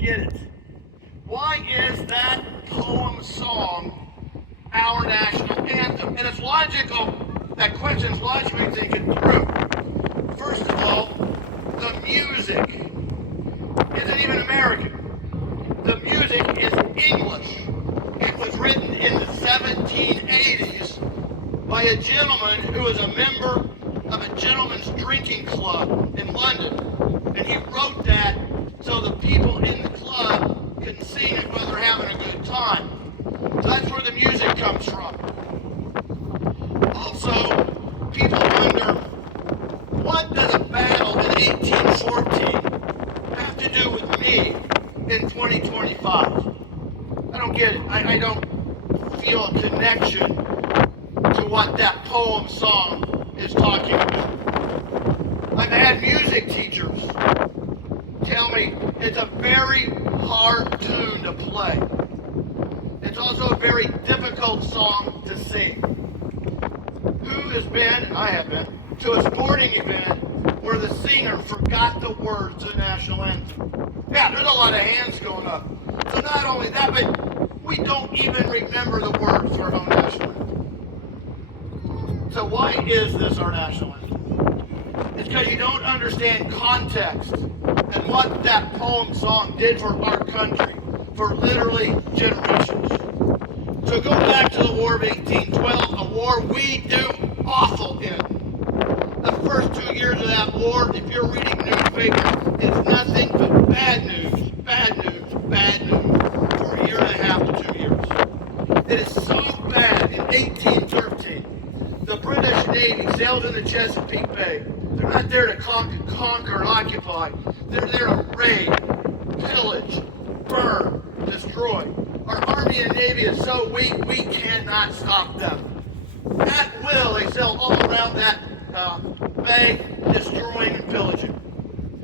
get it. Why is that poem song our national anthem? And it's logical, that question's logically thinking through. First of all, the music isn't even American. The music is English. It was written in the 1780s by a gentleman who was a member of a gentleman's drinking club in London. And he wrote that so the people in the club can sing it while they're having a good time. So that's where the music comes from. Also, people wonder, what does a battle in 1814 have to do with me in 2025? I don't get it. I don't feel a connection to what that poem song is talking about. I've had music teachers tell me it's a very hard tune to play. It's also a very difficult song to sing. Who has been, and I have been, to a sporting event where the singer forgot the words of the national anthem? Yeah, there's a lot of hands going up. So not only that, but we don't even remember the words for our own national anthem. So why is this our national anthem? It's because you don't understand context and what that poem song did for our country for literally generations. So go back to the War of 1812, a war we do awful in. The first 2 years of that war, if you're reading newspapers, it's nothing but bad news, bad news, bad news for a year and a half to 2 years. It is so bad in 1813, the British Navy sails into Chesapeake Bay. They're not there to conquer and occupy. They're there to raid, pillage, burn, destroy. Our Army and Navy is so weak, we cannot stop them. At will, they sail all around that bay, destroying and pillaging.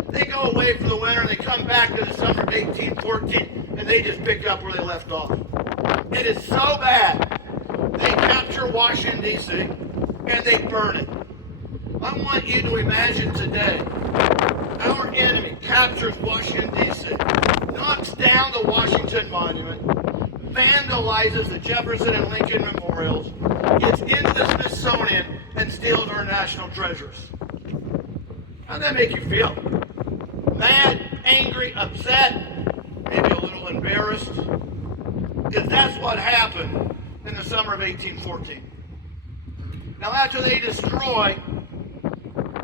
They go away for the winter and they come back to the summer of 1814 and they just pick up where they left off. It is so bad, they capture Washington, D.C. and they burn it. I want you to imagine today, our enemy captures Washington, D.C., knocks down the Washington Monument, vandalizes the Jefferson and Lincoln memorials, gets into the Smithsonian, and steals our national treasures. How'd that make you feel? Mad, angry, upset, maybe a little embarrassed? Because that's what happened in the summer of 1814. Now after they destroy,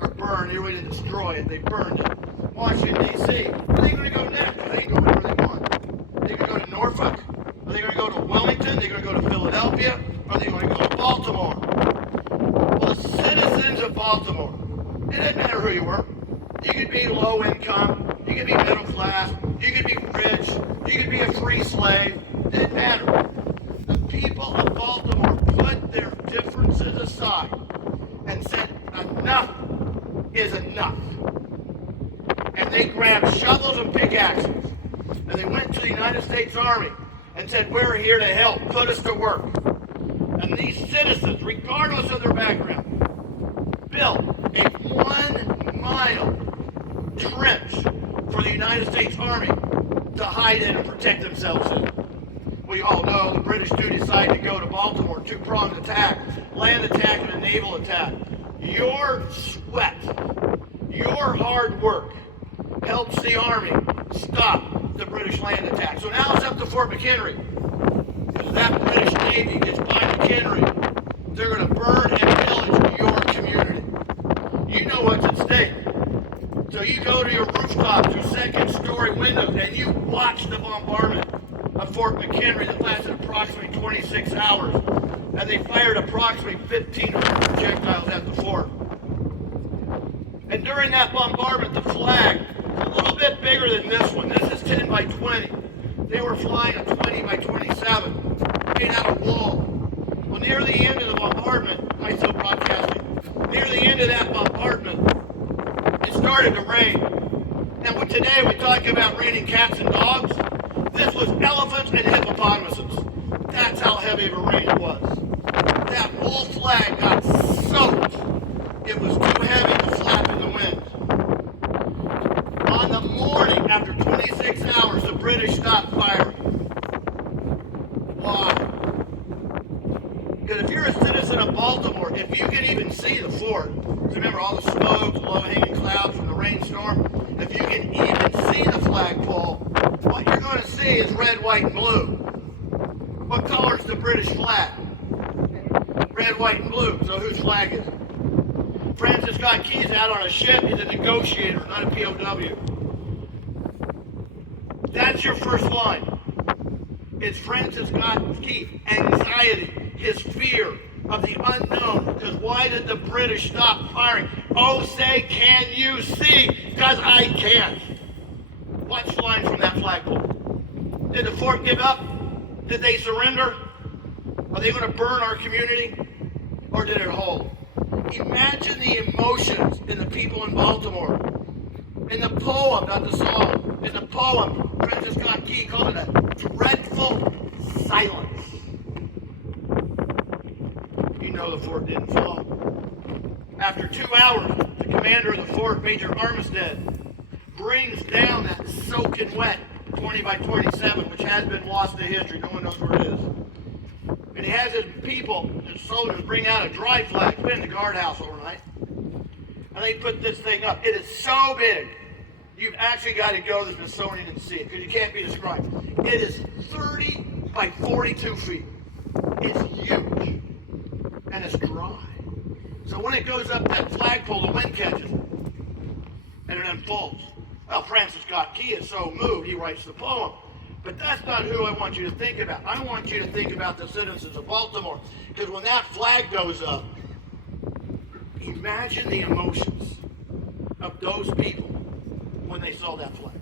or burn, here we didn't destroy it, they burned it, Washington, D.C., where are they going to go next? They can go wherever they want. Are they going to go to Norfolk? Are they going to go to Wilmington? Are they going to go to Philadelphia? Or are they going to go to Baltimore? Well, the citizens of Baltimore, it didn't matter who you were. You could be low income, you could be middle class, you could be rich, you could be a free slave. It didn't matter. The people of Baltimore put their differences aside and said, enough is enough. And they grabbed shovels and pickaxes, and they went to the United States Army and said, we're here to help, put us to work. And these citizens, regardless of their background, built a 1-mile trench for the United States Army to hide in and protect themselves in. We all know the British do decide to go to Baltimore, two-pronged attack, land attack and a naval attack. Your sweat, your hard work helps the Army stop the British land attack. So now it's up to Fort McHenry. If that British Navy gets by McHenry, they're going to burn and pillage your community. You know what's at stake. So you go to your rooftop through second-story windows and you watch the bombardment of Fort McHenry that lasted approximately 26 hours. And they fired approximately 1,500 projectiles at the fort. And during that bombardment, the flag, a little bit bigger than this one. This is 10 by 20. They were flying a 20 by 27, made out of wool. Well, near the end of the bombardment, I still broadcasting, near the end of that bombardment, it started to rain. Now, today we talk about raining cats and dogs. This was elephants and hippopotamuses. That's how heavy of a rain it was. That wool flag got soaked. It was too heavy to flap in the wind. On the morning, after 26 hours, the British stopped firing. Why? Because if you're a citizen of Baltimore, if you can even see the fort, remember all the smoke, the low-hanging clouds from the rainstorm, if you can even see the flagpole, what you're going to see is red, white, and blue. What color is the British flag? Red, white, and blue. So whose flag is it? Francis Scott Key's out on a ship. He's a negotiator, not a POW. That's your first line. It's Francis Scott Key. Anxiety, his fear of the unknown. Because why did the British stop firing? Oh, say, can you see? Because I can't. Watch the line from that flagpole. Did the fort give up? Did they surrender? Are they going to burn our community? Or did it hold? Imagine the emotions in the people in Baltimore. In the poem, not the song, in the poem, Francis Scott Key called it a dreadful silence. You know the fort didn't fall. After 2 hours, the commander of the fort, Major Armistead, brings down that soaking wet 20 by 27, which has been lost to history. No one knows where it is. And he has his people, his soldiers, bring out a dry flag. It's been in the guardhouse overnight. And they put this thing up. It is so big, you've actually got to go to the Smithsonian and see it, because you can't be described. It is 30 by 42 feet. It's huge. And it's dry. So when it goes up that flagpole, the wind catches it. And it unfolds. Well, Francis Scott Key is so moved, he writes the poem. But that's not who I want you to think about. I want you to think about the citizens of Baltimore. Because when that flag goes up, imagine the emotions of those people when they saw that flag.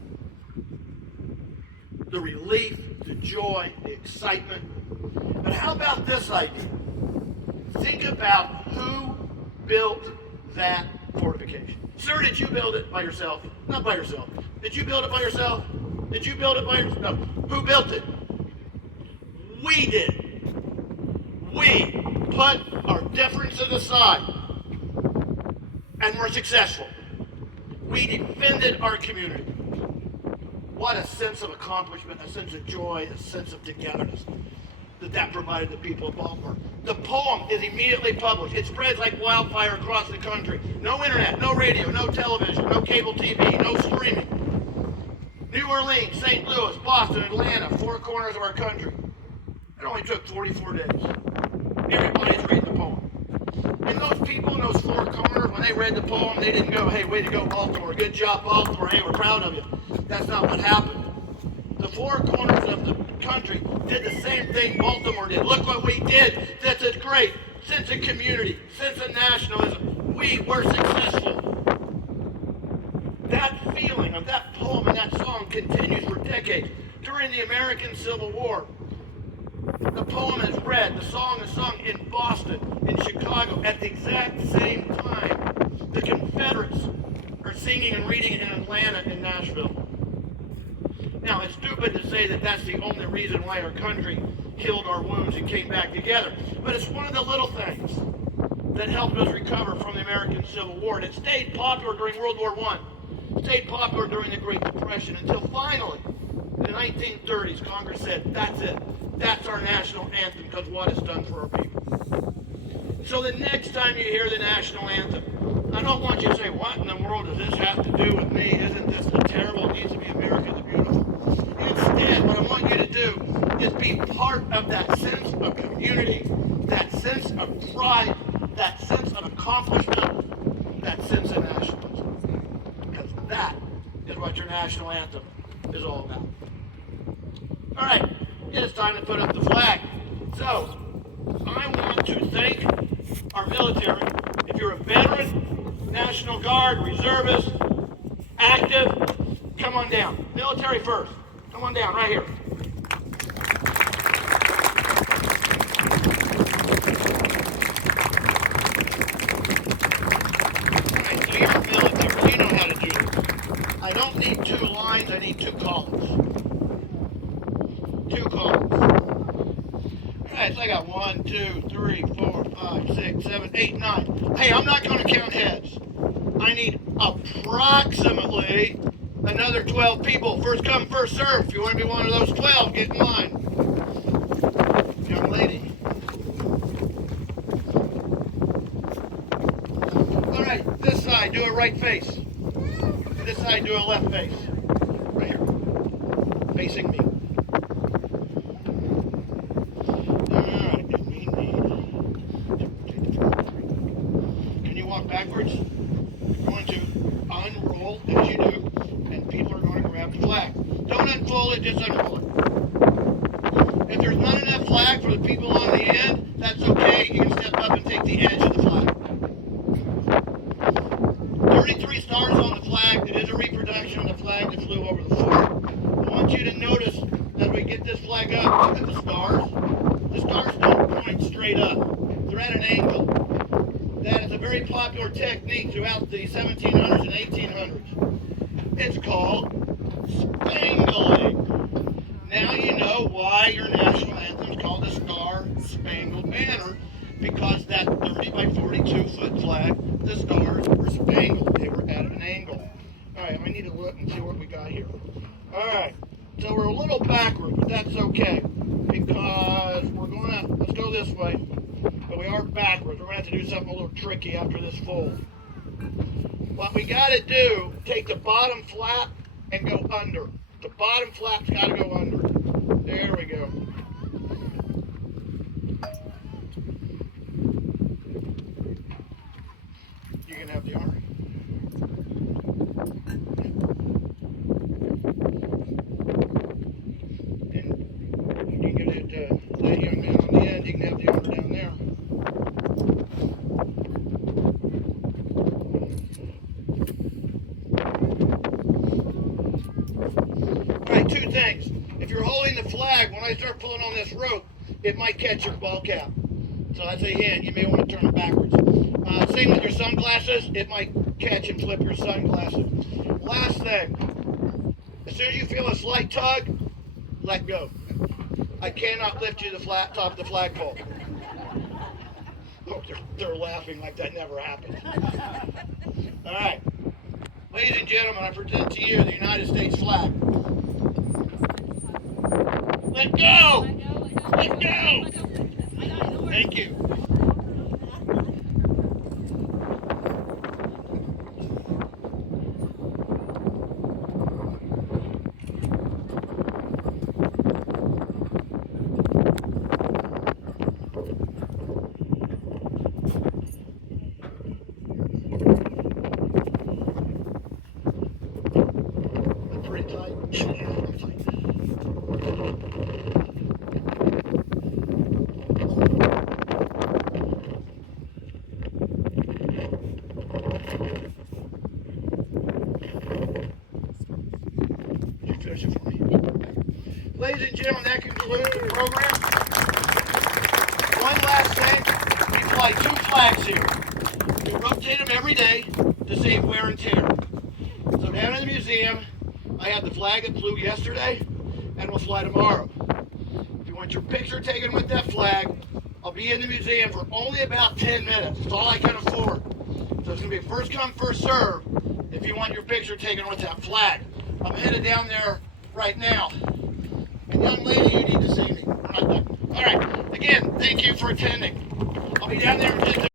The relief, the joy, the excitement. But how about this idea? Think about who built that fortification. Sir, did you build it by yourself? Not by yourself. Did you build it by yourself? Did you build it by yourself? No. Who built it? We did. We put our differences aside and were successful. We defended our community. What a sense of accomplishment, a sense of joy, a sense of togetherness that provided the people of Baltimore. The poem is immediately published. It spreads like wildfire across the country. No internet, no radio, no television, no cable TV, no streaming. New Orleans, St. Louis, Boston, Atlanta, 4 corners of our country. It only took 44 days. Everybody's reading the poem. And those people in those 4 corners, when they read the poem, they didn't go, hey, way to go, Baltimore. Good job, Baltimore. Hey, we're proud of you. That's not what happened. The 4 corners of the country did the same thing Baltimore did. Look what we did. This is great. Sense of community, sense of nationalism. We were successful. That feeling of that poem and that song continues for decades. During the American Civil War, the poem is read, the song is sung in Boston, in Chicago, at the exact same time the Confederates are singing and reading it in Atlanta and Nashville. Now, it's stupid to say that that's the only reason why our country healed our wounds and came back together. But it's one of the little things that helped us recover from the American Civil War. And it stayed popular during World War I. It stayed popular during the Great Depression until finally, in the 1930s, Congress said, that's it. That's our national anthem because what it's done for our people. So the next time you hear the national anthem, I don't want you to say, what in the world does this have to do with me? Isn't this terrible? It needs to be America the Beautiful. Instead, what I want you to do is be part of that sense of community, that sense of pride, that sense of accomplishment, that sense of nationalism. Because that is what your national anthem is all about. All right, it's time to put up the flag. So, I want to thank our military. If you're a veteran, National Guard, reservist, active, come on down. Military first. Come on down, right here. Alright, so you're military. You know how to do this. I don't need 2 lines, I need 2 columns. 2 columns. Alright, so I got 1, 2, 3, 4, 5, 6, 7, 8, 9. Hey, I'm not going to count heads. I need approximately another 12 people. First come, first serve. If you want to be one of those 12, get in line. Young lady. All right, this side, do a right face. This side, do a left face. Right here. Facing me. All right. Can you walk backwards? You're going to unroll as you do, and people are going to grab the flag. Don't unfold it, just unroll it. If there's not enough flag for the people on the end, that's okay. You can step up and take the edge of the flag. 33 stars on the flag. It is a reproduction of the flag that flew over the fort. I want you to notice as we get this flag up, look at the stars. The stars don't point straight up. They're at an angle. That is a very popular technique throughout the 1700s and 1800s. It's called spangling. Now you know why your national anthem is called the Star Spangled Banner, because that 30 by 42 foot flag, the stars were spangled. They were at an angle. All right, we need to look and see what we got here. All right, so we're a little backward, but that's okay, because let's go this way, but we are backwards. We're gonna have to do something a little tricky after this fold. What we gotta do, take the bottom flap and go under. The bottom flap's gotta go under. There we go. You can have the honor. And you can get it, that young man on the end, you can have the honor down there. Alright, two things. If you're holding the flag, when I start pulling on this rope, it might catch your ball cap. So that's a hint. You may want to turn it backwards. Same with your sunglasses. It might catch and flip your sunglasses. Last thing. As soon as you feel a slight tug, let go. I cannot lift you to the top of the flagpole. Oh, they're laughing like that never happened. All right. Ladies and gentlemen, I present to you the United States flag. Let go! Let go! Thank you. That's pretty tight. Finish it for me. Ladies and gentlemen, that concludes the program. One last thing, we fly two flags here. We rotate them every day to save wear and tear. So down in the museum, I have the flag that flew yesterday, and we'll fly tomorrow. If you want your picture taken with that flag, I'll be in the museum for only about 10 minutes. That's all I can afford. So it's going to be first come, first serve if you want your picture taken with that flag. I'm headed down there right now. And young lady, you need to see me. All right. Again, thank you for attending. I'll be down there in just a